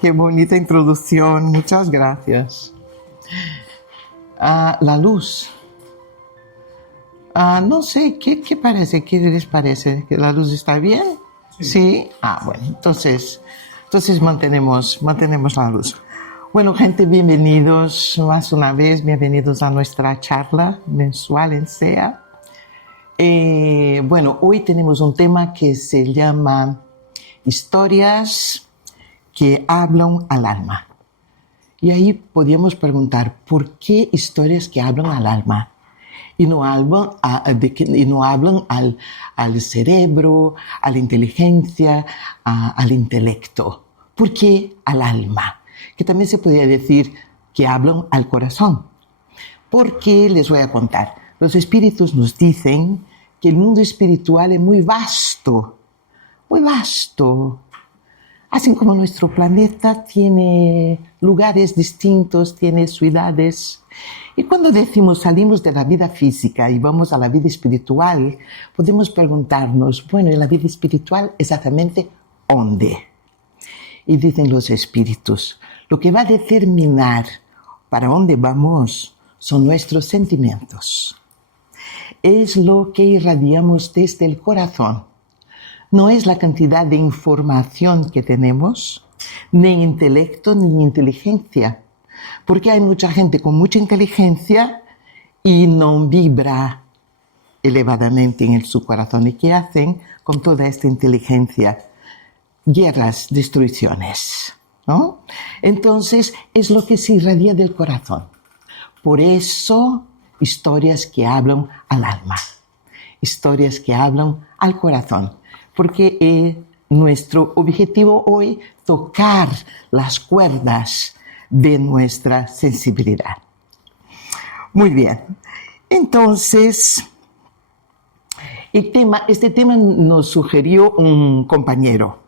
qué bonita introducción. Muchas gracias. La luz. No sé, ¿qué parece? ¿Qué les parece? ¿Que la luz está bien? Sí. Bueno, entonces mantenemos la luz. Bueno, gente, bienvenidos más una vez, bienvenidos a nuestra charla mensual en SEA. Bueno, hoy tenemos un tema que se llama historias que hablan al alma. Y ahí podríamos preguntar, ¿por qué historias que hablan al alma? Y no hablan, al cerebro, a la inteligencia, al intelecto. ¿Por qué al alma? Que también se podría decir que hablan al corazón. Porque les voy a contar. Los espíritus nos dicen que el mundo espiritual es muy vasto. Muy vasto. Así como nuestro planeta tiene lugares distintos, tiene ciudades. Y cuando decimos salimos de la vida física y vamos a la vida espiritual, podemos preguntarnos, bueno, ¿y la vida espiritual exactamente dónde? Y dicen los espíritus, lo que va a determinar para dónde vamos son nuestros sentimientos. Es lo que irradiamos desde el corazón. No es la cantidad de información que tenemos, ni intelecto, ni inteligencia. Porque hay mucha gente con mucha inteligencia y no vibra elevadamente en su corazón. ¿Y qué hacen con toda esta inteligencia? Guerras, destrucciones, ¿no? Entonces, es lo que se irradia del corazón. Por eso, historias que hablan al alma. Historias que hablan al corazón. Porque nuestro objetivo hoy tocar las cuerdas de nuestra sensibilidad. Muy bien. Entonces, este tema nos sugirió un compañero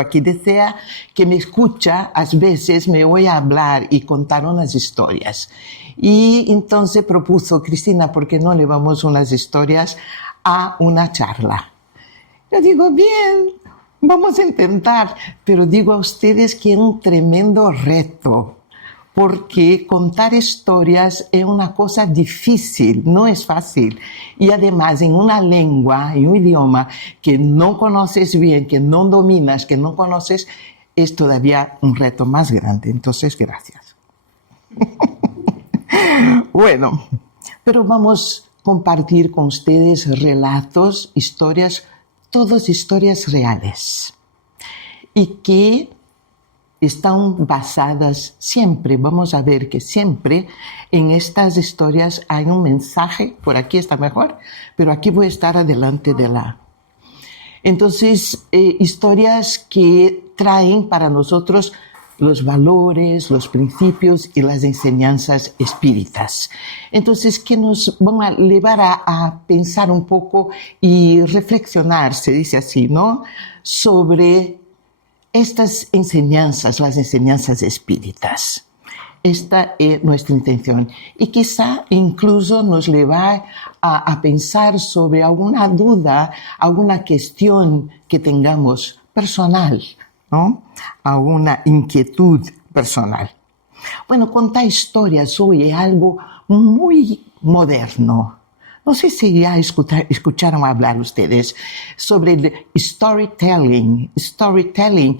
aquí de SEA que me escucha, a veces me oye hablar y contar unas historias. Y entonces propuso, Cristina, ¿por qué no llevamos unas historias a una charla? Yo digo, bien, vamos a intentar, pero digo a ustedes que es un tremendo reto, porque contar historias es una cosa difícil, no es fácil. Y además en una lengua, en un idioma que no conoces bien, que no dominas, que no conoces, es todavía un reto más grande. Entonces, gracias. Bueno, pero vamos a compartir con ustedes relatos, historias, todas historias reales y que están basadas siempre, vamos a ver que siempre en estas historias hay un mensaje, por aquí está mejor, pero aquí voy a estar adelante de la... Entonces, historias que traen para nosotros los valores, los principios y las enseñanzas espíritas. Entonces, que nos van a llevar a pensar un poco y reflexionar, se dice así, ¿no? Sobre estas enseñanzas, las enseñanzas espíritas. Esta es nuestra intención. Y quizá incluso nos lleva a pensar sobre alguna duda, alguna cuestión que tengamos personal, ¿no? A una inquietud personal. Bueno, contar historias hoy es algo muy moderno. No sé si ya escucharon hablar ustedes sobre el storytelling. Storytelling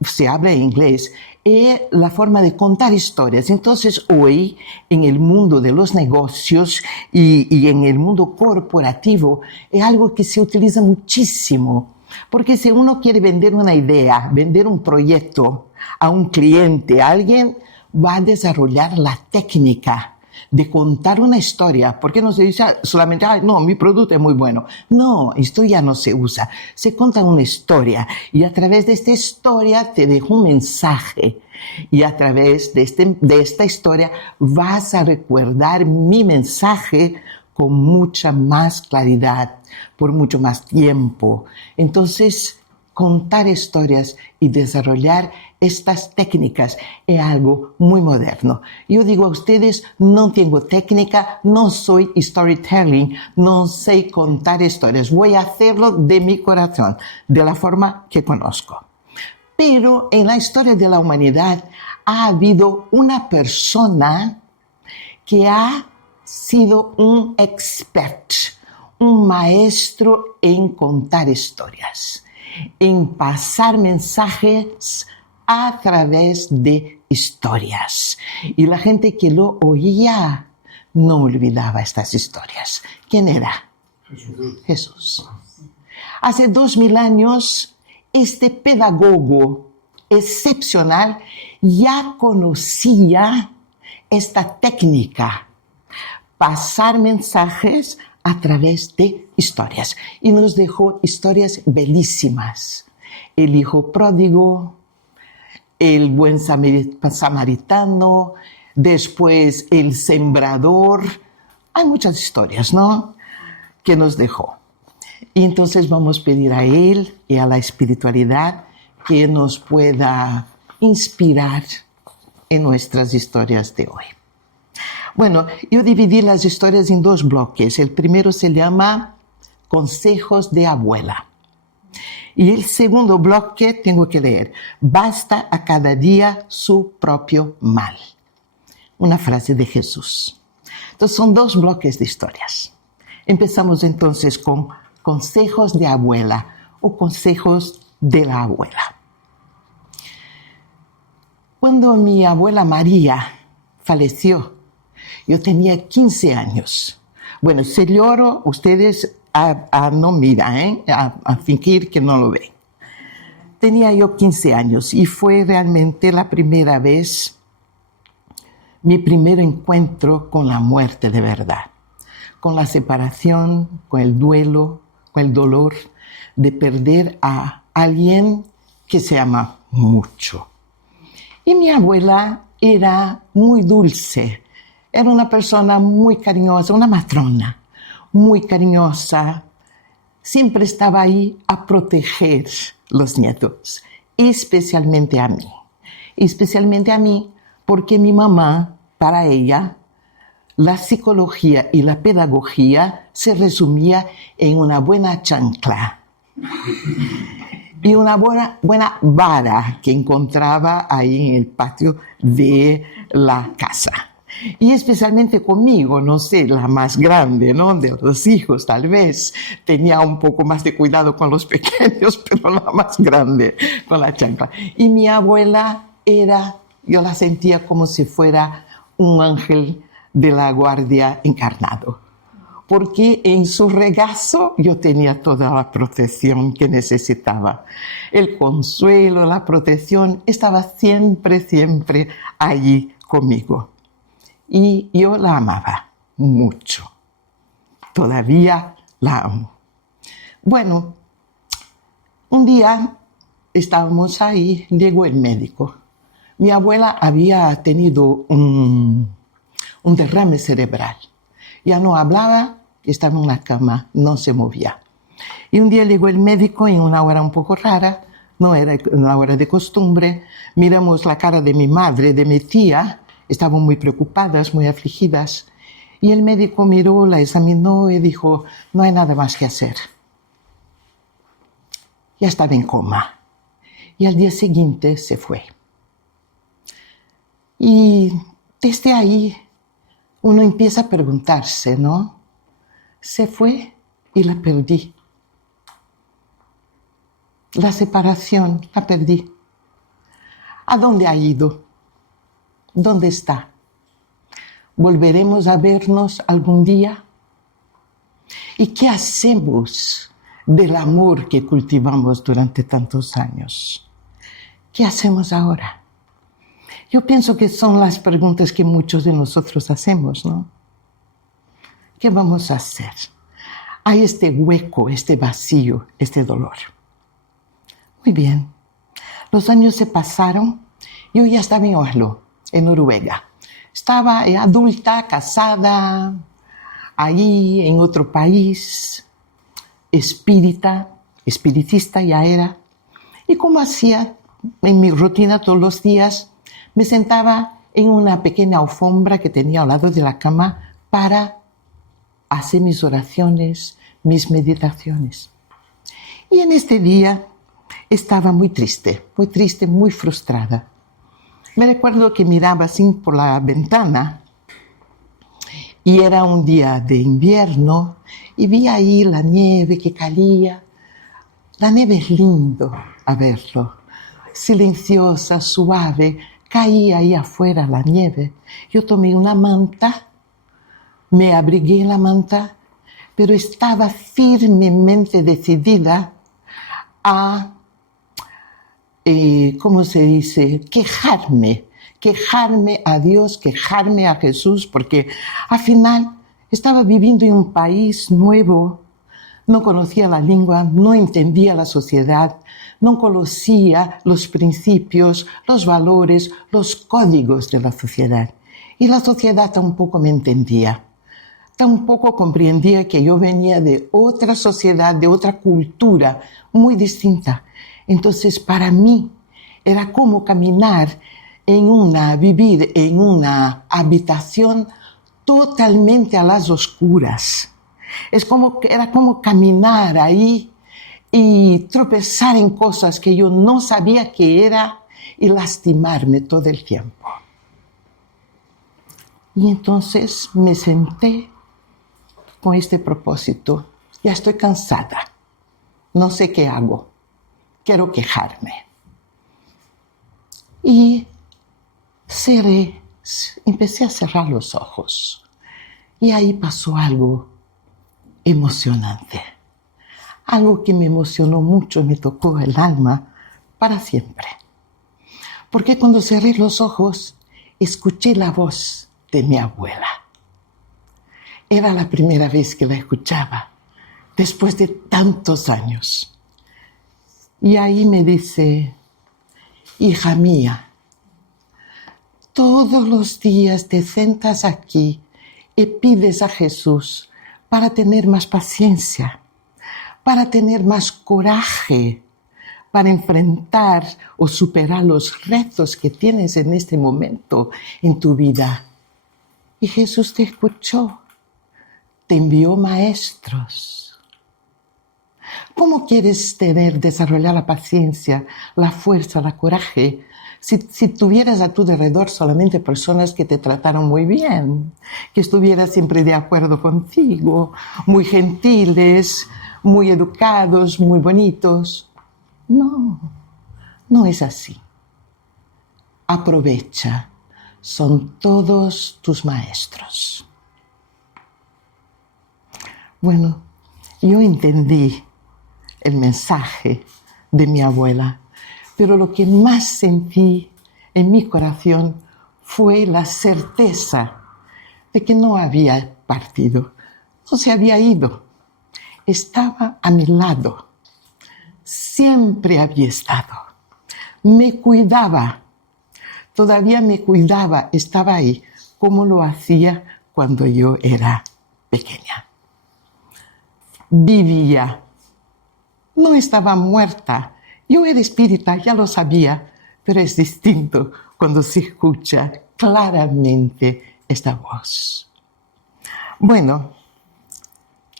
se habla en inglés, es la forma de contar historias. Entonces hoy, en el mundo de los negocios y en el mundo corporativo, es algo que se utiliza muchísimo. Porque si uno quiere vender una idea, vender un proyecto a un cliente, a alguien, va a desarrollar la técnica de contar una historia. Porque no se dice solamente, no, mi producto es muy bueno. No, esto ya no se usa. Se cuenta una historia y a través de esta historia te dejo un mensaje. Y a través de esta historia vas a recordar mi mensaje con mucha más claridad, por mucho más tiempo. Entonces, contar historias y desarrollar estas técnicas es algo muy moderno. Yo digo a ustedes, no tengo técnica, no soy storytelling, no sé contar historias. Voy a hacerlo de mi corazón, de la forma que conozco. Pero en la historia de la humanidad ha habido una persona que ha sido un experto, un maestro en contar historias, en pasar mensajes a través de historias. Y la gente que lo oía no olvidaba estas historias. ¿Quién era? Jesús. Hace 2000 años, este pedagogo excepcional ya conocía esta técnica, pasar mensajes a través de historias. Y nos dejó historias bellísimas. El hijo pródigo, el buen samaritano, después el sembrador. Hay muchas historias, ¿no?, que nos dejó. Y entonces vamos a pedir a Él y a la espiritualidad que nos pueda inspirar en nuestras historias de hoy. Bueno, yo dividí las historias en 2 bloques. El primero se llama Consejos de Abuela. Y el segundo bloque tengo que leer: basta a cada día su propio mal. Una frase de Jesús. Entonces son 2 bloques de historias. Empezamos entonces con Consejos de Abuela o Consejos de la Abuela. Cuando mi abuela María falleció, yo tenía 15 años. Bueno, si lloro, ustedes no miran, a fingir que no lo ven. Tenía yo 15 años y fue realmente la primera vez, mi primer encuentro con la muerte de verdad, con la separación, con el duelo, con el dolor de perder a alguien que se ama mucho. Y mi abuela era muy dulce, era una persona muy cariñosa, una matrona, muy cariñosa. Siempre estaba ahí a proteger los nietos, especialmente a mí. Especialmente a mí porque mi mamá, para ella, la psicología y la pedagogía se resumía en una buena chancla y una buena vara que encontraba ahí en el patio de la casa. Y especialmente conmigo, no sé, la más grande, ¿no?, de los hijos, tal vez. Tenía un poco más de cuidado con los pequeños, pero la más grande con la chancla. Y mi abuela yo la sentía como si fuera un ángel de la guardia encarnado, porque en su regazo yo tenía toda la protección que necesitaba. El consuelo, la protección, estaba siempre, siempre allí conmigo. Y yo la amaba mucho. Todavía la amo. Bueno, un día estábamos ahí, llegó el médico. Mi abuela había tenido un derrame cerebral. Ya no hablaba, estaba en la cama, no se movía. Y un día llegó el médico en una hora un poco rara, no era una hora de costumbre. Miramos la cara de mi madre, de mi tía, estaban muy preocupadas, muy afligidas. Y el médico miró, la examinó y dijo: no hay nada más que hacer. Ya estaba en coma. Y al día siguiente se fue. Y desde ahí uno empieza a preguntarse, ¿no? Se fue y la perdí. La separación, la perdí. ¿A dónde ha ido? ¿Dónde está? ¿Volveremos a vernos algún día? ¿Y qué hacemos del amor que cultivamos durante tantos años? ¿Qué hacemos ahora? Yo pienso que son las preguntas que muchos de nosotros hacemos, ¿no? ¿Qué vamos a hacer? Hay este hueco, este vacío, este dolor. Muy bien. Los años se pasaron. Yo ya estaba en Oslo, en Noruega. Estaba adulta, casada, ahí en otro país, espiritista ya era. Y como hacía en mi rutina todos los días, me sentaba en una pequeña alfombra que tenía al lado de la cama para hacer mis oraciones, mis meditaciones. Y en este día estaba muy triste, muy frustrada. Me recuerdo que miraba así por la ventana y era un día de invierno y vi ahí la nieve que caía. La nieve es lindo a verlo, silenciosa, suave, caía ahí afuera la nieve. Yo tomé una manta, me abrigué en la manta, pero estaba firmemente decidida a, ¿cómo se dice?, quejarme a Dios, quejarme a Jesús, porque al final estaba viviendo en un país nuevo, no conocía la lengua, no entendía la sociedad, no conocía los principios, los valores, los códigos de la sociedad. Y la sociedad tampoco me entendía. Tampoco comprendía que yo venía de otra sociedad, de otra cultura muy distinta. Entonces, para mí, era como vivir en una habitación totalmente a las oscuras. Era como caminar ahí y tropezar en cosas que yo no sabía que era y lastimarme todo el tiempo. Y entonces me senté con este propósito. Ya estoy cansada. No sé qué hago. Quiero quejarme. Y empecé a cerrar los ojos. Y ahí pasó algo emocionante. Algo que me emocionó mucho, me tocó el alma para siempre. Porque cuando cerré los ojos, escuché la voz de mi abuela. Era la primera vez que la escuchaba, después de tantos años. Y ahí me dice: hija mía, todos los días te sientas aquí y pides a Jesús para tener más paciencia, para tener más coraje, para enfrentar o superar los retos que tienes en este momento en tu vida. Y Jesús te escuchó, te envió maestros. ¿Cómo quieres desarrollar la paciencia, la fuerza, el coraje, si tuvieras a tu alrededor solamente personas que te trataron muy bien, que estuvieran siempre de acuerdo contigo, muy gentiles, muy educados, muy bonitos? No, no es así. Aprovecha, son todos tus maestros. Bueno, yo entendí el mensaje de mi abuela, pero lo que más sentí en mi corazón fue la certeza de que no había partido, no se había ido. Estaba a mi lado, siempre había estado, me cuidaba, todavía me cuidaba, estaba ahí, como lo hacía cuando yo era pequeña. Vivía, no estaba muerta. Yo era espírita, ya lo sabía, pero es distinto cuando se escucha claramente esta voz. Bueno,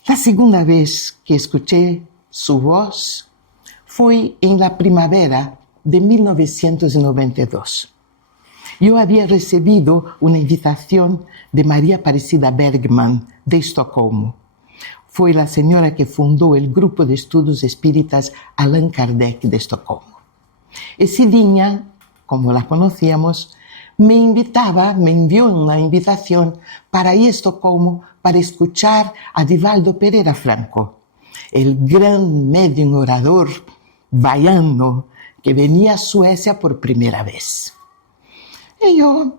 la segunda vez que escuché su voz fue en la primavera de 1992. Yo había recibido una invitación de María Aparecida Bergman de Estocolmo. Fue la señora que fundó el grupo de estudios espíritas Allan Kardec de Estocolmo. Esa niña, como la conocíamos, me envió una invitación para ir a Estocolmo para escuchar a Divaldo Pereira Franco, el gran médium orador baiano que venía a Suecia por primera vez. Y yo,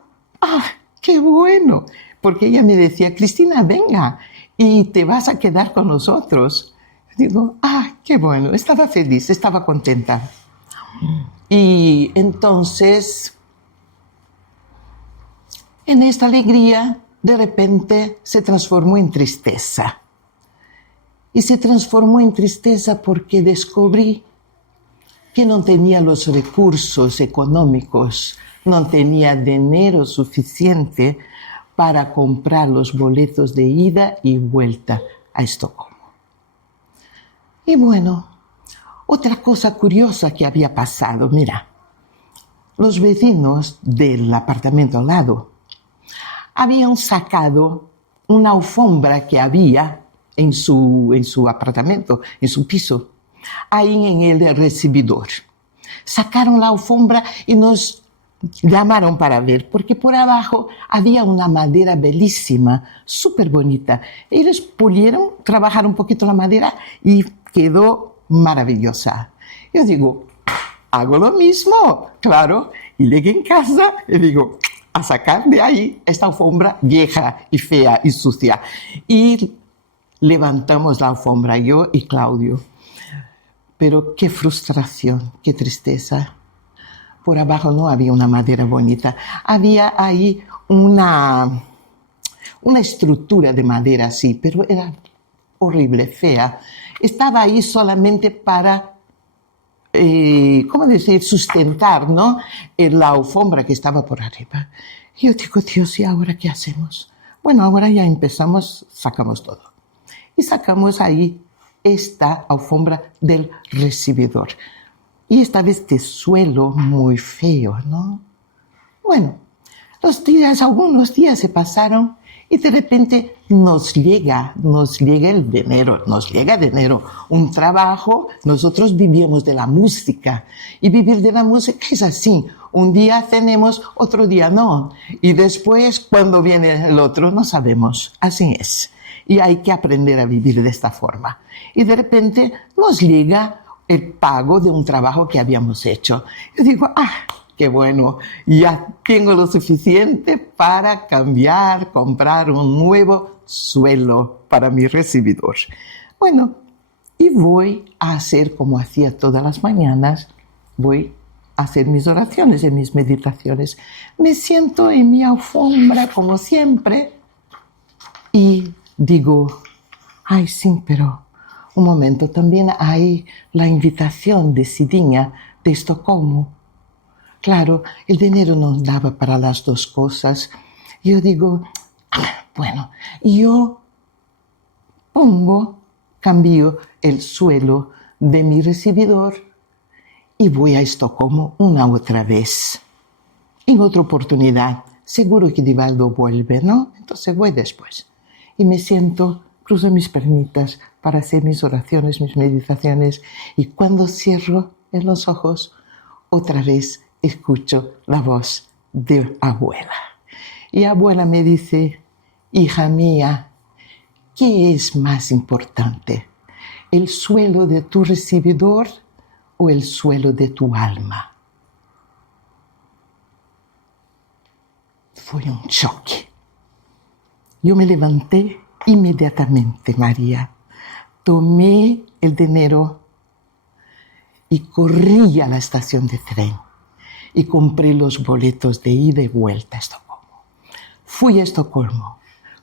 qué bueno, porque ella me decía: Cristina, venga, y te vas a quedar con nosotros. Digo, qué bueno, estaba feliz, estaba contenta. Y entonces, en esta alegría, de repente se transformó en tristeza. Y se transformó en tristeza porque descubrí que no tenía los recursos económicos, no tenía dinero suficiente para comprar los boletos de ida y vuelta a Estocolmo. Y bueno, Otra cosa curiosa que había pasado, mira, los vecinos del apartamento al lado habían sacado una alfombra que había en su apartamento, en su piso, ahí en el recibidor. Sacaron la alfombra y nos llamaron para ver, porque por abajo había una madera bellísima, súper bonita. Ellos pulieron, trabajaron un poquito la madera y quedó maravillosa. Yo digo, hago lo mismo, claro, y llegué en casa y digo, a sacar de ahí esta alfombra vieja y fea y sucia. Y levantamos la alfombra, yo y Claudio. Pero qué frustración, qué tristeza. Por abajo no había una madera bonita, había ahí una estructura de madera así, pero era horrible, fea. Estaba ahí solamente para, ¿cómo decir?, sustentar, ¿no?, la alfombra que estaba por arriba. Y yo digo, Dios, ¿y ahora qué hacemos? Bueno, ahora ya empezamos, sacamos todo. Y sacamos ahí esta alfombra del recibidor. Y esta vez de suelo muy feo, ¿no? Bueno, algunos días se pasaron y de repente nos llega el dinero, un trabajo. Nosotros vivíamos de la música y vivir de la música es así. Un día tenemos, otro día no. Y después, cuando viene el otro, no sabemos. Así es. Y hay que aprender a vivir de esta forma. Y de repente nos llega el pago de un trabajo que habíamos hecho. Yo digo, qué bueno, ya tengo lo suficiente para comprar un nuevo suelo para mi recibidor. Bueno, y voy a hacer como hacía todas las mañanas, voy a hacer mis oraciones y mis meditaciones. Me siento en mi alfombra como siempre y digo, sí, pero un momento, también hay la invitación de Cidinha de Estocolmo. Claro, el dinero no daba para las dos cosas. Yo digo, bueno, yo cambio el suelo de mi recibidor y voy a Estocolmo una otra vez. En otra oportunidad, seguro que Divaldo vuelve, ¿no? Entonces voy después. Y me siento, cruzo mis pernitas para hacer mis oraciones, mis meditaciones. Y cuando cierro los ojos, otra vez escucho la voz de abuela. Y abuela me dice, hija mía, ¿qué es más importante? ¿El suelo de tu recibidor o el suelo de tu alma? Fue un choque. Yo me levanté inmediatamente, María. Tomé el dinero y corrí a la estación de tren y compré los boletos de ida y vuelta a Estocolmo. Fui a Estocolmo,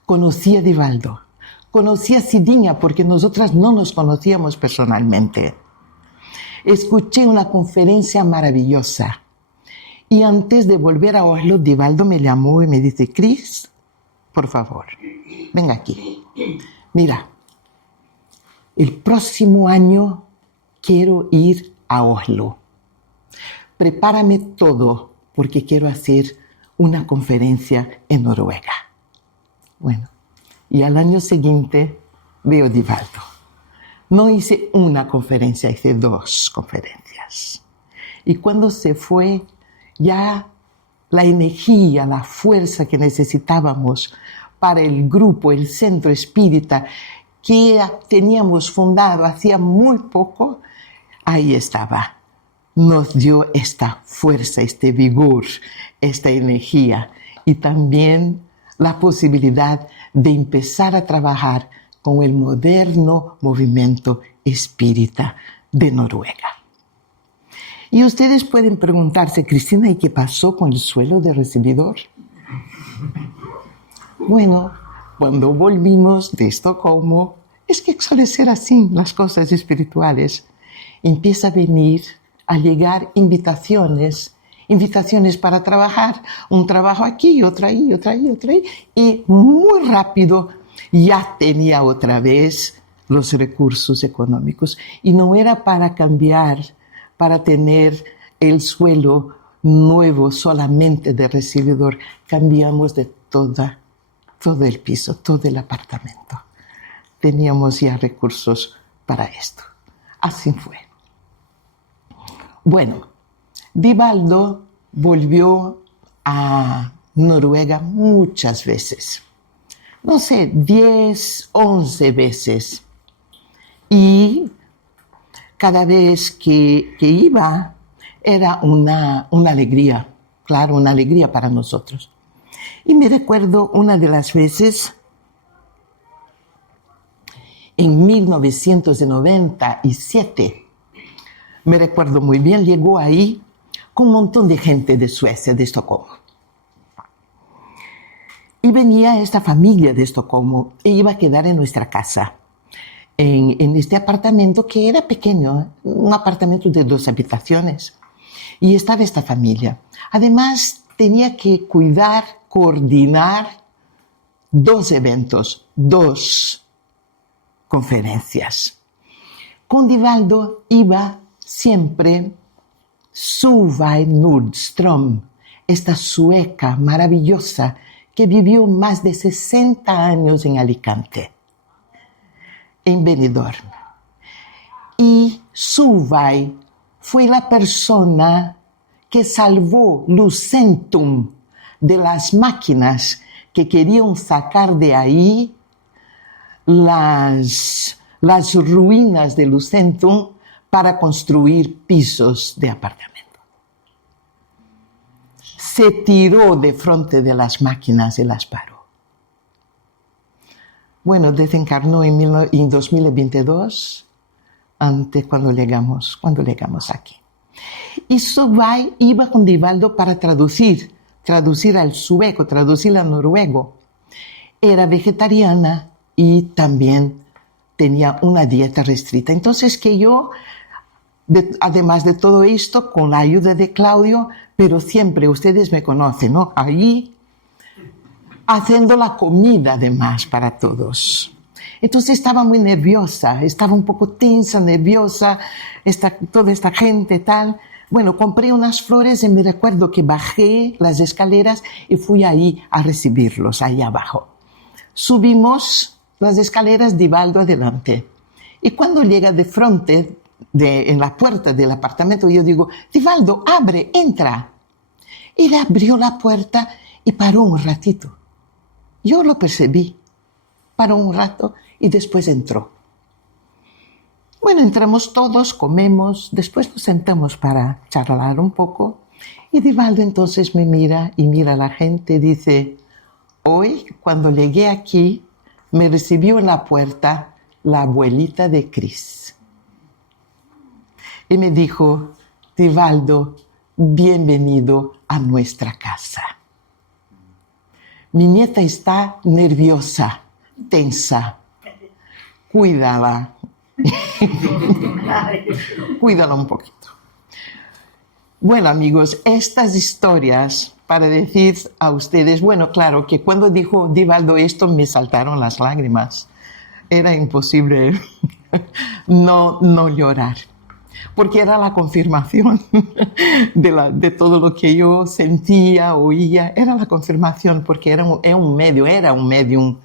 conocí a Divaldo, conocí a Cidinha porque nosotras no nos conocíamos personalmente. Escuché una conferencia maravillosa y antes de volver a Oslo, Divaldo me llamó y me dice, Cris, por favor, ven aquí. Mira, el próximo año quiero ir a Oslo. Prepárame todo porque quiero hacer una conferencia en Noruega. Bueno, y al año siguiente veo Divaldo. No hice una conferencia, hice 2 conferencias. Y cuando se fue, ya la energía, la fuerza que necesitábamos para el grupo, el centro espírita que teníamos fundado hacía muy poco, ahí estaba. Nos dio esta fuerza, este vigor, esta energía y también la posibilidad de empezar a trabajar con el moderno movimiento espírita de Noruega. Y ustedes pueden preguntarse, Cristina, ¿y qué pasó con el suelo de recibidor? Bueno, cuando volvimos de Estocolmo, es que suele ser así las cosas espirituales. Empieza a llegar invitaciones para trabajar. Un trabajo aquí, otro ahí. Y muy rápido ya tenía otra vez los recursos económicos. Y no era para cambiar, para tener el suelo nuevo solamente de recibidor. Cambiamos de todo el piso, todo el apartamento. Teníamos ya recursos para esto. Así fue. Bueno, Divaldo volvió a Noruega muchas veces. No sé, 10, 11 veces. Y cada vez que iba era una alegría, claro, una alegría para nosotros. Y me recuerdo una de las veces, en 1997, me recuerdo muy bien, llegó ahí con un montón de gente de Suecia, de Estocolmo. Y venía esta familia de Estocolmo e iba a quedar en nuestra casa, en este apartamento que era pequeño, un apartamento de 2 habitaciones. Y estaba esta familia. Además, tenía que cuidar, coordinar 2 eventos, 2 conferencias. Con Divaldo iba siempre Solveig Nordström, esta sueca maravillosa que vivió más de 60 años en Alicante, en Benidorm. Y Solveig fue la persona que salvó Lucentum de las máquinas que querían sacar de ahí las ruinas de Lucentum para construir pisos de apartamento. Se tiró de frente de las máquinas y las paró. Bueno, desencarnó en 2022, cuando llegamos aquí. Y Solveig iba con Divaldo para traducir al sueco, traducir al noruego. Era vegetariana y también tenía una dieta restricta. Entonces que yo, además de todo esto, con la ayuda de Claudio, pero siempre, ustedes me conocen, ¿no? Ahí, haciendo la comida además para todos. Entonces estaba muy nerviosa, estaba un poco tensa, nerviosa, toda esta gente tal. Bueno, compré unas flores y me recuerdo que bajé las escaleras y fui ahí a recibirlos, ahí abajo. Subimos las escaleras, Divaldo adelante. Y cuando llega de frente, en la puerta del apartamento, yo digo, Divaldo, abre, entra. Y le abrió la puerta y paró un ratito. Yo lo percibí. Paró un rato y después entró. Bueno, entramos todos, comemos, después nos sentamos para charlar un poco. Y Divaldo entonces me mira y mira a la gente y dice, hoy, cuando llegué aquí, me recibió en la puerta la abuelita de Cris. Y me dijo, Divaldo, bienvenido a nuestra casa. Mi nieta está nerviosa, tensa. Cuídala. Cuídala un poquito. Bueno, amigos, estas historias para decir a ustedes, bueno, claro que cuando dijo Divaldo esto me saltaron las lágrimas. Era imposible no llorar, porque era la confirmación de todo lo que yo sentía, oía. Era la confirmación, porque era un medium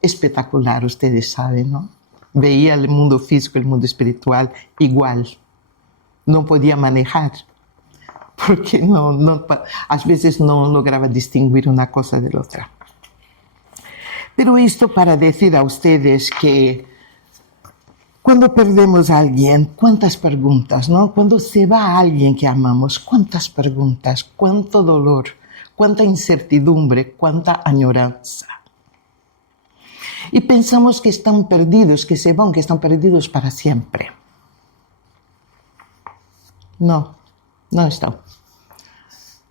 espectacular, ustedes saben, ¿no? Veía el mundo físico, el mundo espiritual igual. No podía manejar, porque a veces no lograba distinguir una cosa de la otra. Pero esto para decir a ustedes que cuando perdemos a alguien, cuántas preguntas, ¿no? Cuando se va alguien que amamos, cuántas preguntas, cuánto dolor, cuánta incertidumbre, cuánta añoranza. Y pensamos que están perdidos, que se van, que están perdidos para siempre. No están.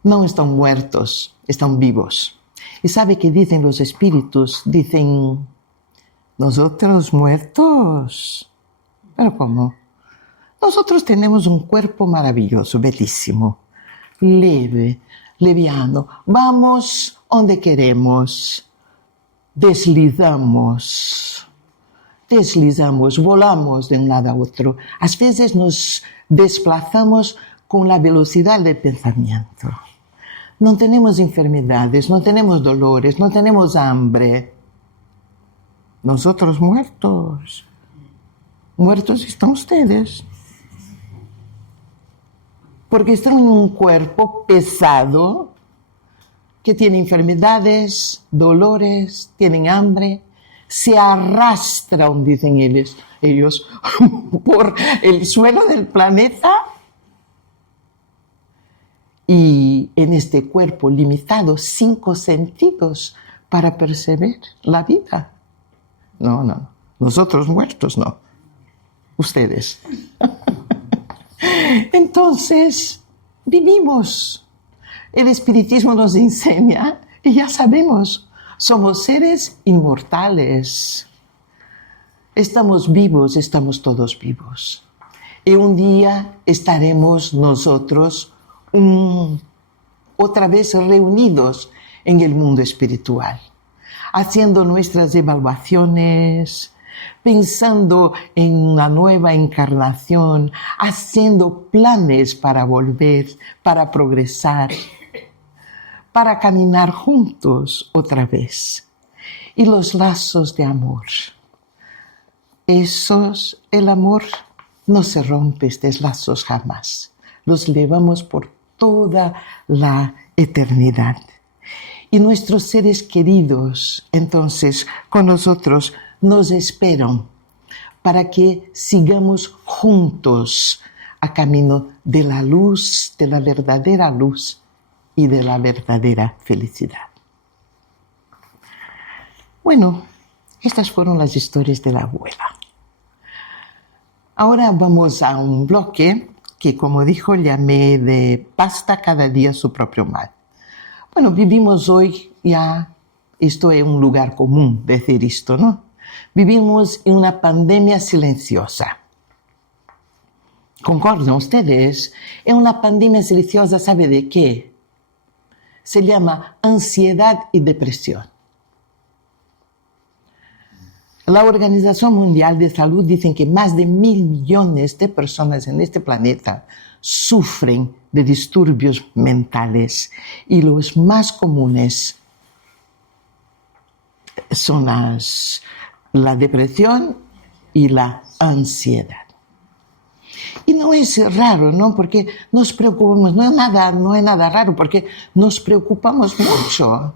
No están muertos, están vivos. ¿Y sabe qué dicen los espíritus? Dicen, nosotros muertos. ¿Pero cómo? Nosotros tenemos un cuerpo maravilloso, bellísimo, leve, liviano. Vamos donde queremos. Deslizamos deslizamos, volamos de un lado a otro. A veces nos desplazamos con la velocidad del pensamiento. No tenemos enfermedades, no tenemos dolores, no tenemos hambre. Nosotros muertos. Muertos están ustedes. Porque están en un cuerpo pesado que tiene enfermedades, dolores, tienen hambre, se arrastran, dicen ellos por el suelo del planeta. Y en este cuerpo limitado, 5 sentidos para percibir la vida. No. Nosotros muertos no. Ustedes. Entonces, vivimos. El espiritismo nos enseña y ya sabemos, somos seres inmortales. Estamos vivos, estamos todos vivos. Y un día estaremos nosotros otra vez reunidos en el mundo espiritual, haciendo nuestras evaluaciones, pensando en una nueva encarnación, haciendo planes para volver, para progresar, para caminar juntos otra vez. Y los lazos de amor. El amor no se rompe, estos lazos jamás. Los llevamos por toda la eternidad. Y nuestros seres queridos, entonces, con nosotros, nos esperan para que sigamos juntos a camino de la luz, de la verdadera luz y de la verdadera felicidad. Bueno, estas fueron las historias de la abuela. Ahora vamos a un bloque que, como dijo, llamé de basta cada día su propio mal. Bueno, vivimos hoy ya, esto es un lugar común decir esto, ¿no? Vivimos en una pandemia silenciosa. ¿Concordan ustedes? Es una pandemia silenciosa, ¿sabe de qué? Se llama ansiedad y depresión. La Organización Mundial de Salud dice que más de 1.000 millones de personas en este planeta sufren de disturbios mentales y los más comunes son la depresión y la ansiedad. Y no es raro, ¿no? Porque nos preocupamos, no es nada raro, porque nos preocupamos mucho.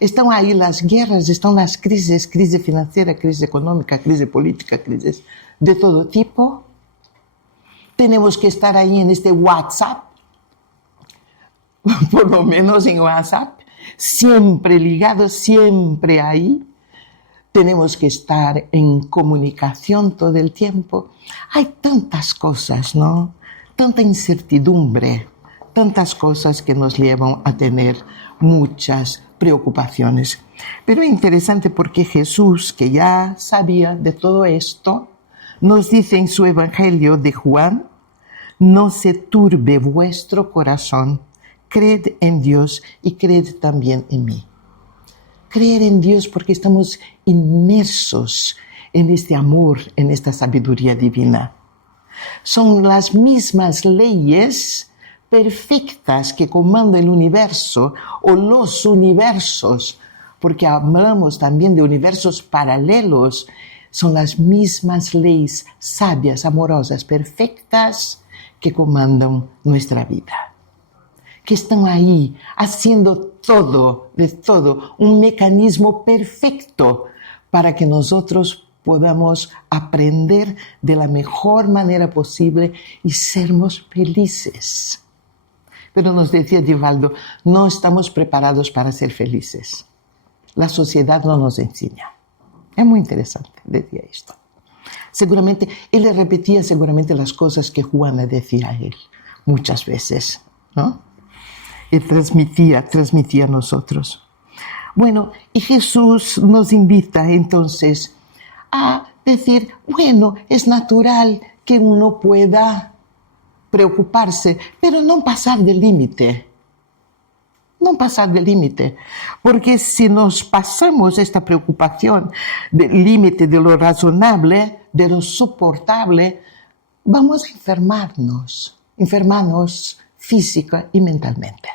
Están ahí las guerras, están las crisis financiera, crisis económica, crisis política, crisis de todo tipo. Tenemos que estar ahí en este WhatsApp, por lo menos en WhatsApp, siempre ligados, siempre ahí. Tenemos que estar en comunicación todo el tiempo. Hay tantas cosas, ¿no? Tanta incertidumbre, tantas cosas que nos llevan a tener muchas preocupaciones. Pero es interesante porque Jesús, que ya sabía de todo esto, nos dice en su Evangelio de Juan: no se turbe vuestro corazón, creed en Dios y creed también en mí. Creer en Dios porque estamos inmersos en este amor, en esta sabiduría divina. Son las mismas leyes perfectas que comanda el universo o los universos, porque hablamos también de universos paralelos. Son las mismas leyes sabias, amorosas, perfectas que comandan nuestra vida, que están ahí haciendo todo, de todo, un mecanismo perfecto para que nosotros podamos aprender de la mejor manera posible y sermos felices. Pero nos decía Divaldo, no estamos preparados para ser felices. La sociedad no nos enseña. Es muy interesante, decía esto. Seguramente, él le repetía seguramente las cosas que Juana decía a él muchas veces, ¿no? Y transmitía a nosotros. Bueno, y Jesús nos invita entonces a decir, bueno, es natural que uno pueda preocuparse, pero no pasar del límite. no pasar del límite, porque si nos pasamos esta preocupación del límite de lo razonable, de lo soportable, vamos a enfermarnos física y mentalmente.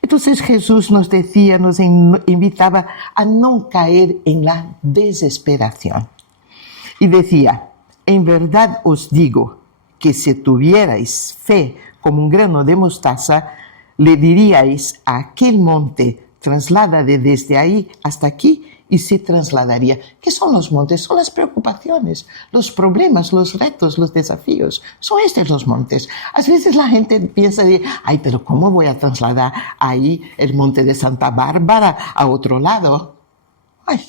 Entonces Jesús nos decía, nos invitaba a no caer en la desesperación. Y decía, en verdad os digo que si tuvierais fe como un grano de mostaza, le diríais a aquel monte, trasládate desde ahí hasta aquí, y se trasladaría. ¿Qué son los montes? Son las preocupaciones, los problemas, los retos, los desafíos. Son estos los montes. A veces la gente piensa ay, pero ¿cómo voy a trasladar ahí el monte de Santa Bárbara a otro lado? Ay,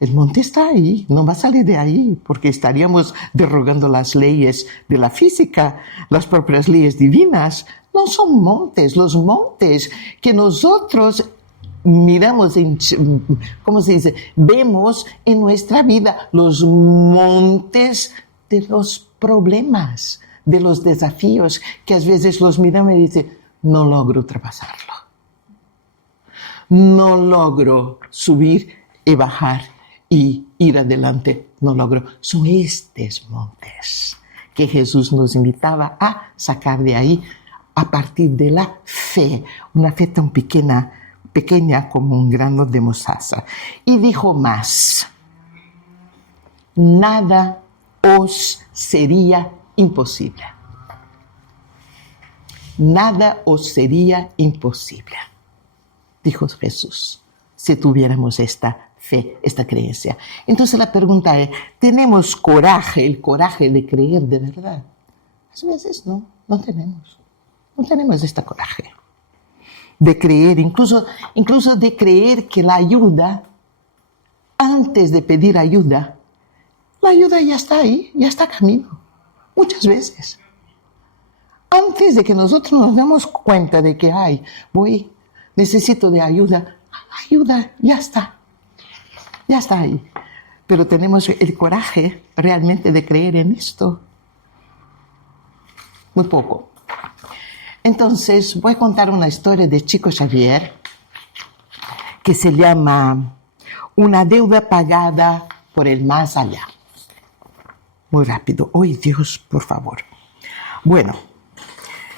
el monte está ahí, no va a salir de ahí, porque estaríamos derogando las leyes de la física, las propias leyes divinas. No son montes, los montes que nosotros miramos, ¿cómo se dice? Vemos en nuestra vida los montes de los problemas, de los desafíos, que a veces los miramos y dicen, no logro ultrapasarlo. No logro subir y bajar y ir adelante. No logro. Son estos montes que Jesús nos invitaba a sacar de ahí a partir de la fe, una fe tan pequeña como un grano de mostaza. Y dijo más, nada os sería imposible. Nada os sería imposible, dijo Jesús, si tuviéramos esta fe, esta creencia. Entonces la pregunta es, ¿tenemos coraje, el coraje de creer de verdad? A veces no tenemos. No tenemos este coraje de creer, incluso de creer que la ayuda, antes de pedir ayuda, la ayuda ya está ahí, ya está camino, muchas veces. Antes de que nosotros nos demos cuenta de que, necesito de ayuda, ya está ahí. Pero tenemos el coraje realmente de creer en esto. Muy poco. Entonces, voy a contar una historia de Chico Xavier que se llama Una deuda pagada por el más allá. Muy rápido. ¡Ay, Dios, por favor! Bueno,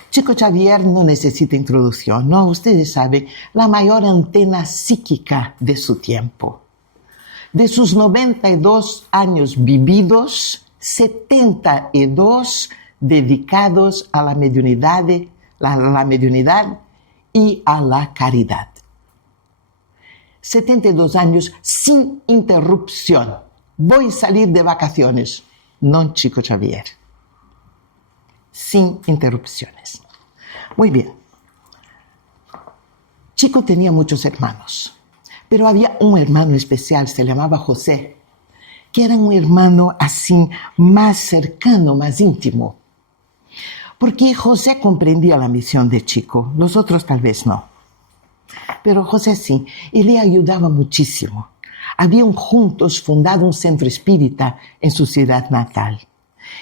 Chico Xavier no necesita introducción, ¿no? Ustedes saben, la mayor antena psíquica de su tiempo. De sus 92 años vividos, 72 dedicados a la mediunidad y a la caridad. 72 años sin interrupción. Voy a salir de vacaciones. No, Chico Xavier. Sin interrupciones. Muy bien. Chico tenía muchos hermanos, pero había un hermano especial, se llamaba José, que era un hermano así más cercano, más íntimo. Porque José comprendía la misión de Chico, los otros tal vez no. Pero José sí, y le ayudaba muchísimo. Habían juntos fundado un centro espírita en su ciudad natal.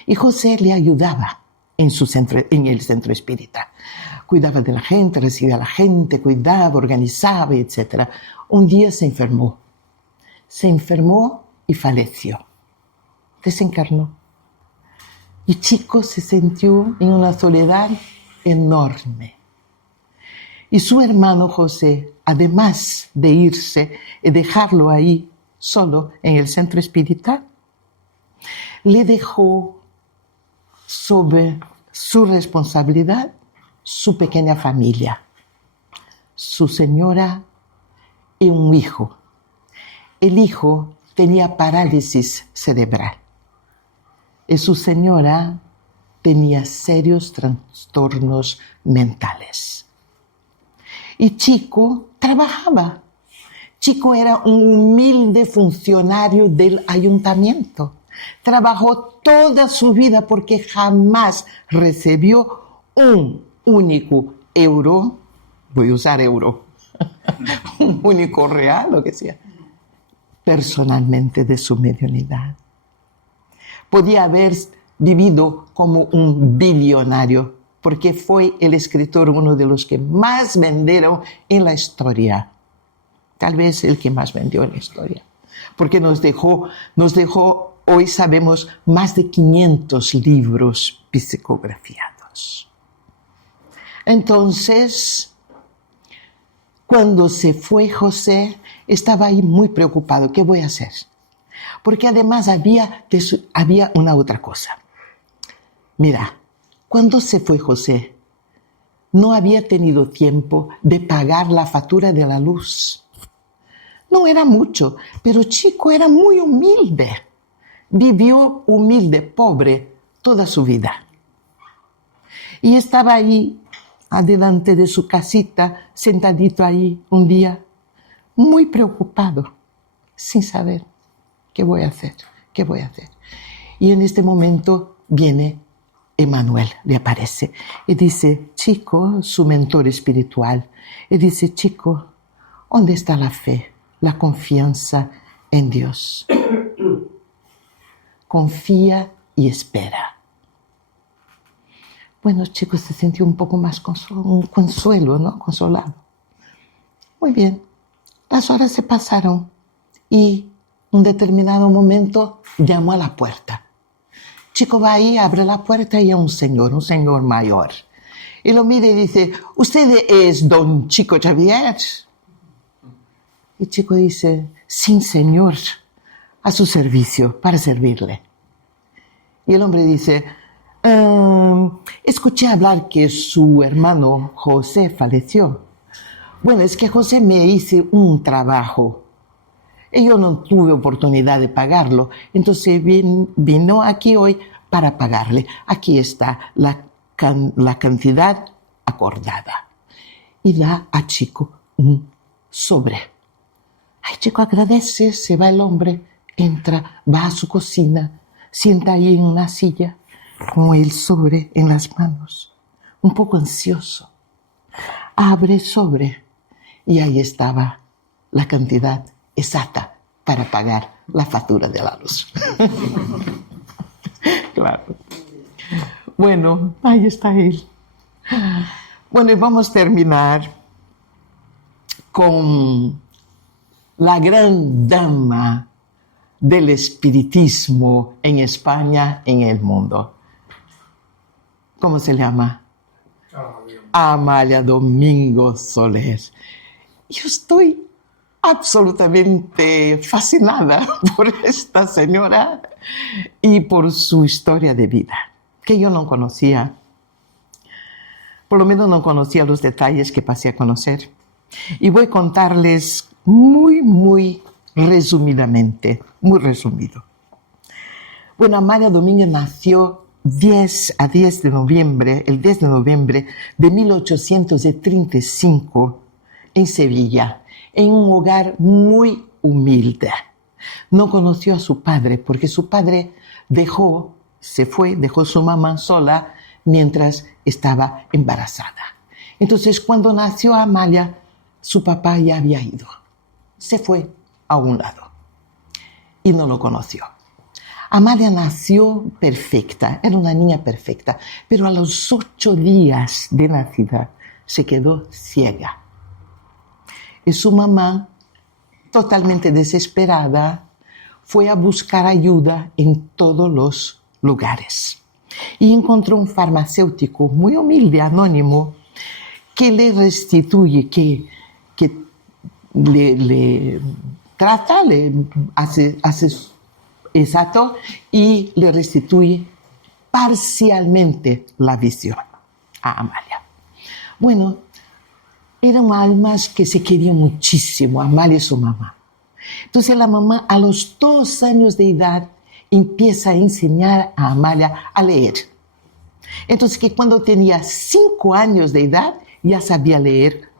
Y José le ayudaba en el centro espírita. Cuidaba de la gente, recibía a la gente, cuidaba, organizaba, etc. Un día se enfermó. Se enfermó y falleció. Desencarnó. Y Chico se sintió en una soledad enorme. Y su hermano José, además de irse y dejarlo ahí solo en el centro espírita, le dejó sobre su responsabilidad su pequeña familia, su señora y un hijo. El hijo tenía parálisis cerebral. Y su señora tenía serios trastornos mentales. Y Chico trabajaba. Chico era un humilde funcionario del ayuntamiento. Trabajó toda su vida porque jamás recibió un único euro, voy a usar euro, un único real, lo que sea, personalmente de su mediunidad. Podía haber vivido como un billonario porque fue el escritor uno de los que más vendieron en la historia. Tal vez el que más vendió en la historia. Porque nos dejó, hoy sabemos, más de 500 libros psicografiados. Entonces, cuando se fue José, estaba ahí muy preocupado. ¿Qué voy a hacer? Porque además había una otra cosa. Mira, cuando se fue José, no había tenido tiempo de pagar la factura de la luz. No era mucho, pero Chico era muy humilde. Vivió humilde, pobre, toda su vida. Y estaba ahí, adelante de su casita, sentadito ahí un día, muy preocupado, sin saber qué voy a hacer. Y en este momento viene Emmanuel, le aparece y dice, Chico, su mentor espiritual, y dice, Chico, ¿dónde está la fe, la confianza en Dios? Confía y espera. Bueno, Chico se sintió un poco más consuelo, ¿no? Consolado. Muy bien, las horas se pasaron y un determinado momento llamó a la puerta. Chico va ahí, abre la puerta y es un señor mayor. Y lo mira y dice, ¿usted es don Chico Xavier? Y Chico dice, sí, señor, a su servicio, para servirle. Y el hombre dice, escuché hablar que su hermano José falleció. Bueno, es que José me hizo un trabajo y yo no tuve oportunidad de pagarlo. Entonces vino aquí hoy para pagarle. Aquí está la cantidad acordada. Y da a Chico un sobre. Ay, Chico agradece, se va el hombre, entra, va a su cocina, sienta ahí en una silla con el sobre en las manos, un poco ansioso. Abre el sobre y ahí estaba la cantidad exacta para pagar la factura de la luz. Claro. Bueno, ahí está él. Bueno, y vamos a terminar con la gran dama del espiritismo en España, en el mundo. ¿Cómo se llama? Amalia Domingo Soler. Yo estoy absolutamente fascinada por esta señora y por su historia de vida, que yo no conocía. Por lo menos no conocía los detalles que pasé a conocer. Y voy a contarles muy resumidamente, muy resumido. Bueno, Amalia Domínguez nació el 10 de noviembre de 1835 en Sevilla, en un hogar muy humilde. No conoció a su padre porque su padre dejó su mamá sola mientras estaba embarazada. Entonces, cuando nació Amalia, su papá ya había ido. Se fue a un lado y no lo conoció. Amalia nació perfecta, era una niña perfecta, pero a los 8 días de nacida se quedó ciega. Y su mamá, totalmente desesperada, fue a buscar ayuda en todos los lugares. Y encontró un farmacéutico muy humilde, anónimo, que le restituye, que le trata, le hace exacto, y le restituye parcialmente la visión a Amalia. Bueno, eran almas que se querían muchísimo, Amalia y su mamá. Entonces la mamá a los 2 años de edad empieza a enseñar a Amalia a leer. Entonces que cuando tenía 5 años de edad ya sabía leer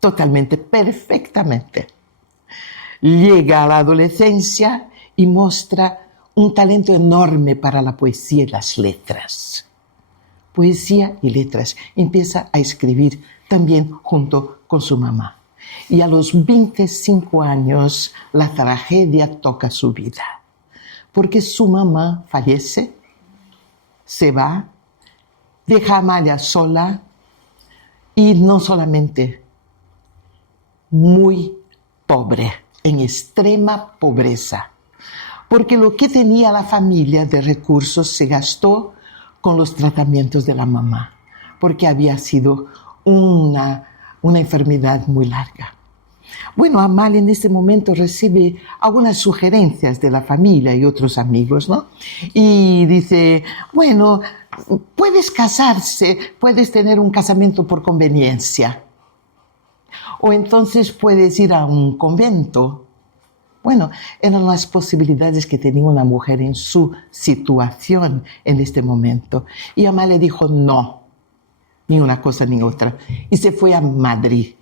totalmente, perfectamente. Llega a la adolescencia y muestra un talento enorme para la poesía y las letras. Poesía y letras. Empieza a escribir también junto con su mamá. Y a los 25 años la tragedia toca su vida. Porque su mamá fallece, se va deja a Amalia sola y no solamente muy pobre, en extrema pobreza, porque lo que tenía la familia de recursos se gastó con los tratamientos de la mamá, porque había sido una enfermedad muy larga. Bueno, Amalia en este momento recibe algunas sugerencias de la familia y otros amigos, ¿no? Y dice, bueno, puedes casarse, puedes tener un casamiento por conveniencia. O entonces puedes ir a un convento. Bueno, eran las posibilidades que tenía una mujer en su situación en este momento. Y Amalia dijo no, ni una cosa ni otra. Y se fue a Madrid.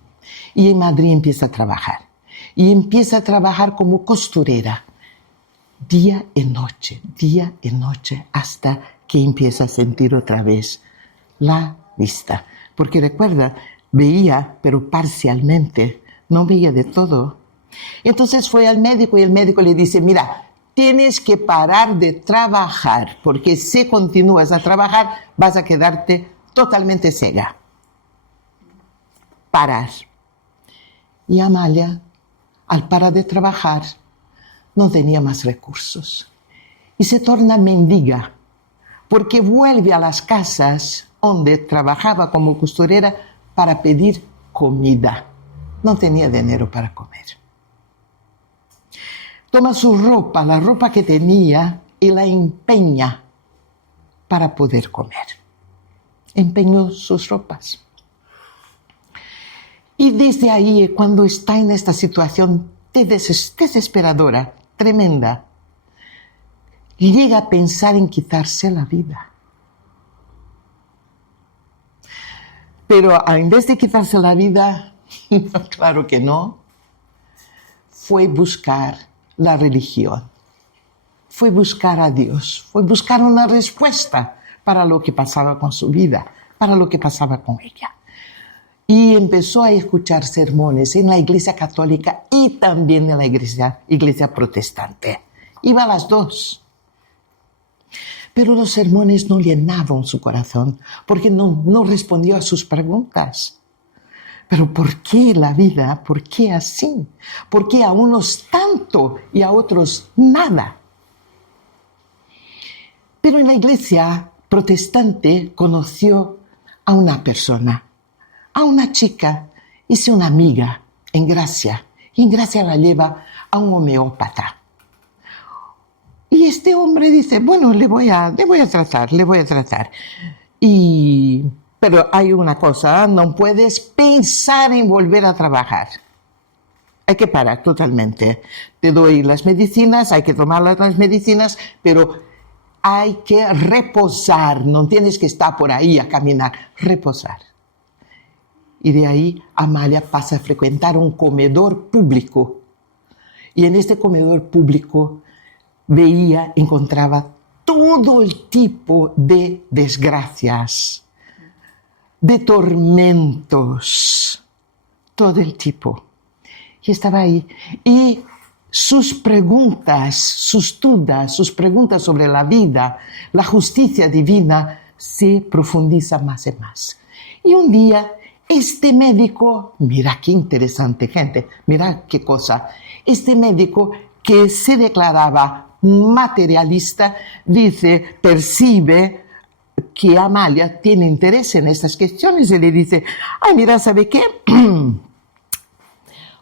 Y en Madrid empieza a trabajar. Y empieza a trabajar como costurera. Día y noche, hasta que empieza a sentir otra vez la vista. Porque recuerda, veía, pero parcialmente, no veía de todo. Entonces fue al médico y el médico le dice, mira, tienes que parar de trabajar, porque si continúas a trabajar vas a quedarte totalmente ciega. Parar. Y Amalia, al parar de trabajar, no tenía más recursos. Y se torna mendiga, porque vuelve a las casas donde trabajaba como costurera para pedir comida. No tenía dinero para comer. Toma su ropa, la ropa que tenía, y la empeña para poder comer. Empeñó sus ropas. Y desde ahí, cuando está en esta situación desesperadora, tremenda, llega a pensar en quitarse la vida. Pero en vez de quitarse la vida, claro que no, fue buscar la religión, fue buscar a Dios, fue buscar una respuesta para lo que pasaba con su vida, para lo que pasaba con ella. Y empezó a escuchar sermones en la iglesia católica y también en la iglesia protestante. Iba a las dos. Pero los sermones no llenaban su corazón, porque no respondió a sus preguntas. Pero ¿por qué la vida? ¿Por qué así? ¿Por qué a unos tanto y a otros nada? Pero en la iglesia protestante conoció a una persona, a una chica, hice una amiga en Gracia, y en Gracia la lleva a un homeópata. Y este hombre dice, bueno, le voy a tratar. Pero hay una cosa, no puedes pensar en volver a trabajar. Hay que parar totalmente. Te doy las medicinas, hay que tomar las medicinas, pero hay que reposar. No tienes que estar por ahí a caminar, reposar. Y de ahí Amalia pasa a frecuentar un comedor público. Y en este comedor público encontraba todo el tipo de desgracias, de tormentos, todo el tipo. Y estaba ahí. Y sus preguntas, sus dudas, sus preguntas sobre la vida, la justicia divina, se profundizan más y más. Y un día, este médico, mira qué interesante, gente, mira qué cosa, este médico que se declaraba materialista, percibe que Amalia tiene interés en estas cuestiones y le dice, ay, mira, ¿sabe qué?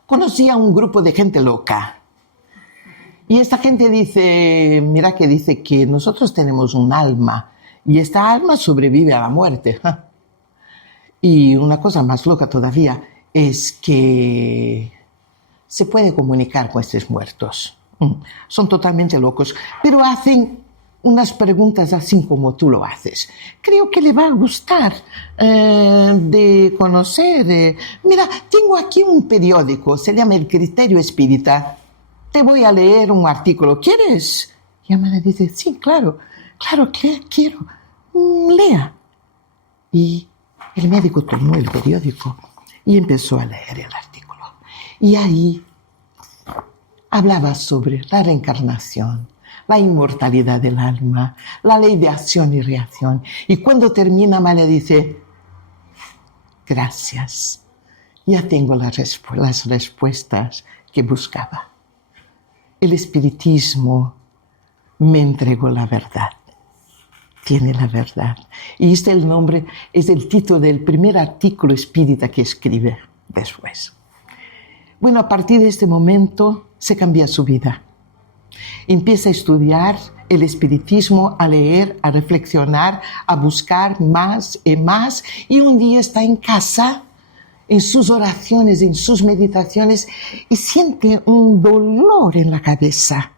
Conocí a un grupo de gente loca. Y esta gente dice que nosotros tenemos un alma y esta alma sobrevive a la muerte. Y una cosa más loca todavía es que se puede comunicar con estos muertos. Son totalmente locos, pero hacen unas preguntas así como tú lo haces. Creo que le va a gustar de conocer. Mira, tengo aquí un periódico, se llama El Criterio Espírita. Te voy a leer un artículo, ¿quieres? Y Amalia dice, sí, claro que quiero. Lea. Y el médico tomó el periódico y empezó a leer el artículo. Y ahí hablaba sobre la reencarnación, la inmortalidad del alma, la ley de acción y reacción. Y cuando termina, Amalia dice, gracias, ya tengo las respuestas que buscaba. El espiritismo me entregó la verdad. Tiene la verdad. Y este es el título del primer artículo espírita que escribe después. Bueno, a partir de este momento se cambia su vida. Empieza a estudiar el espiritismo, a leer, a reflexionar, a buscar más y más. Y un día está en casa, en sus oraciones, en sus meditaciones, y siente un dolor en la cabeza.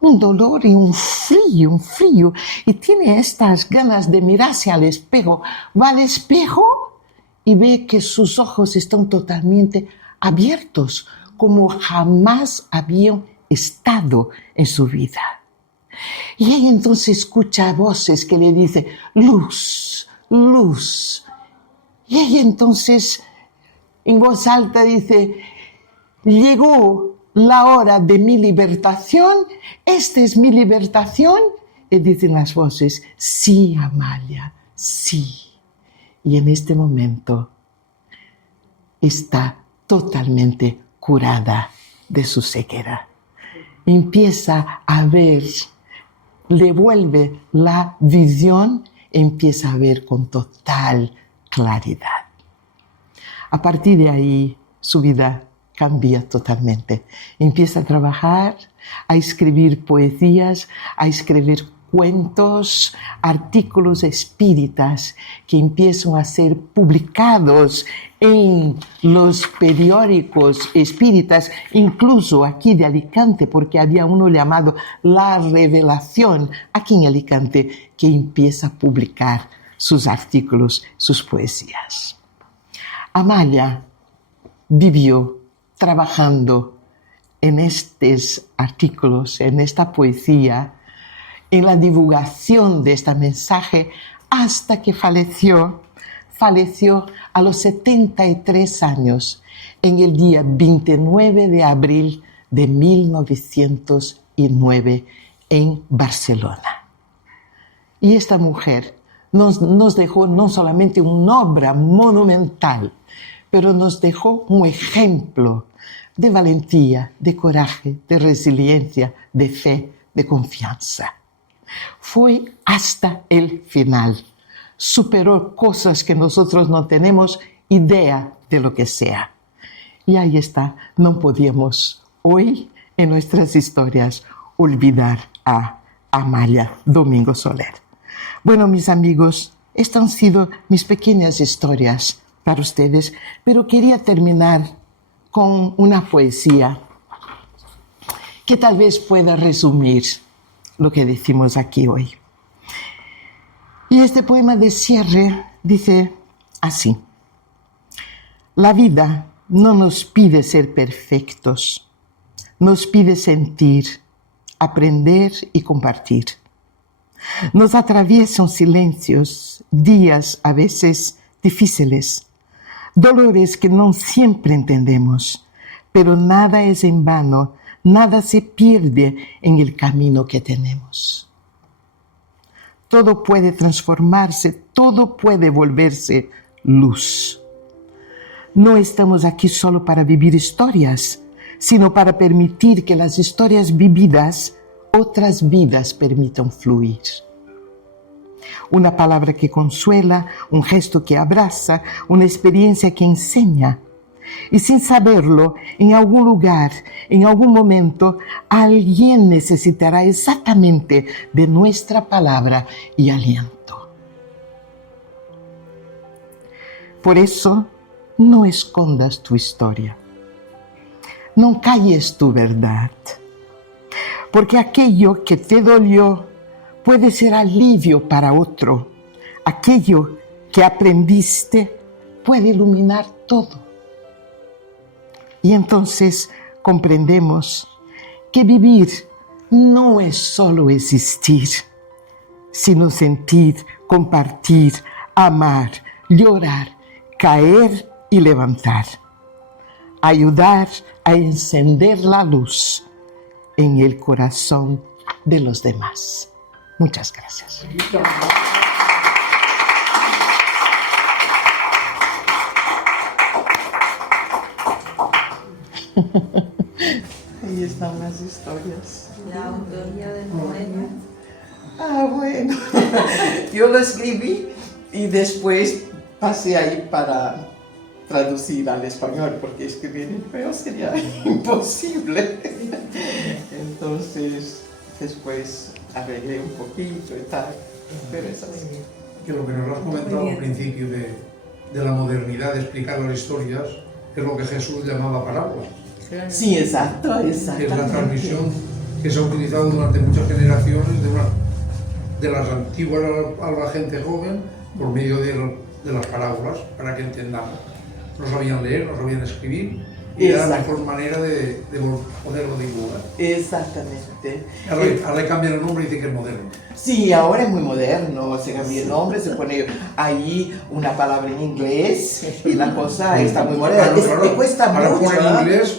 Un dolor y un frío. Y tiene estas ganas de mirarse al espejo. Va al espejo y ve que sus ojos están totalmente abiertos, como jamás habían estado en su vida. Y ella entonces escucha voces que le dicen, luz, luz. Y ella entonces en voz alta dice, llegó la hora de mi libertación, esta es mi libertación. Y dicen las voces, sí, Amalia, sí. Y en este momento está totalmente curada de su ceguera. Empieza a ver, le vuelve la visión, empieza a ver con total claridad. A partir de ahí, su vida cambia totalmente. Empieza a trabajar, a escribir poesías, a escribir cuentos, artículos espíritas que empiezan a ser publicados en los periódicos espíritas, incluso aquí de Alicante, porque había uno llamado La Revelación, aquí en Alicante, que empieza a publicar sus artículos, sus poesías. Amalia vivió trabajando en estos artículos, en esta poesía, en la divulgación de este mensaje, hasta que falleció a los 73 años, en el día 29 de abril de 1909, en Barcelona. Y esta mujer nos dejó no solamente una obra monumental, pero nos dejó un ejemplo de valentía, de coraje, de resiliencia, de fe, de confianza. Fue hasta el final. Superó cosas que nosotros no tenemos idea de lo que sea. Y ahí está, no podíamos hoy en nuestras historias olvidar a Amalia Domingo Soler. Bueno, mis amigos, estas han sido mis pequeñas historias para ustedes, pero quería terminar con una poesía que tal vez pueda resumir lo que decimos aquí hoy. Y este poema de cierre dice así: la vida no nos pide ser perfectos, nos pide sentir, aprender y compartir. Nos atraviesan silencios, días a veces difíciles, dolores que no siempre entendemos, pero nada es en vano, nada se pierde en el camino que tenemos. Todo puede transformarse, todo puede volverse luz. No estamos aquí solo para vivir historias, sino para permitir que las historias vividas, otras vidas permitan fluir. Una palabra que consuela, un gesto que abraza, una experiencia que enseña. Y sin saberlo, en algún lugar, en algún momento, alguien necesitará exactamente de nuestra palabra y aliento. Por eso, no escondas tu historia. No calles tu verdad. Porque aquello que te dolió puede ser alivio para otro. Aquello que aprendiste puede iluminar todo. Y entonces comprendemos que vivir no es solo existir, sino sentir, compartir, amar, llorar, caer y levantar. Ayudar a encender la luz en el corazón de los demás. Muchas gracias. Ahí están las historias. La autoría del poema. Ah, bueno. Yo lo escribí y después pasé ahí para traducir al español, porque escribir en español sería imposible. Entonces, después arreglé un poquito y tal, pero es así. Que lo que nos has comentado al principio de la modernidad de explicar las historias es lo que Jesús llamaba parábolas. Sí, exacto, Que es la transmisión que se ha utilizado durante muchas generaciones de las antiguas a la gente joven por medio de las parábolas, para que entendamos. No sabían leer, no sabían escribir, y era la mejor manera de poderlo divulgar. Exactamente. Ahora le cambian el nombre y dicen que es moderno. Sí, ahora es muy moderno, se cambia el nombre, se pone ahí una palabra en inglés y la cosa está muy moderna. Claro, Me cuesta ahora mucho. ponen inglés.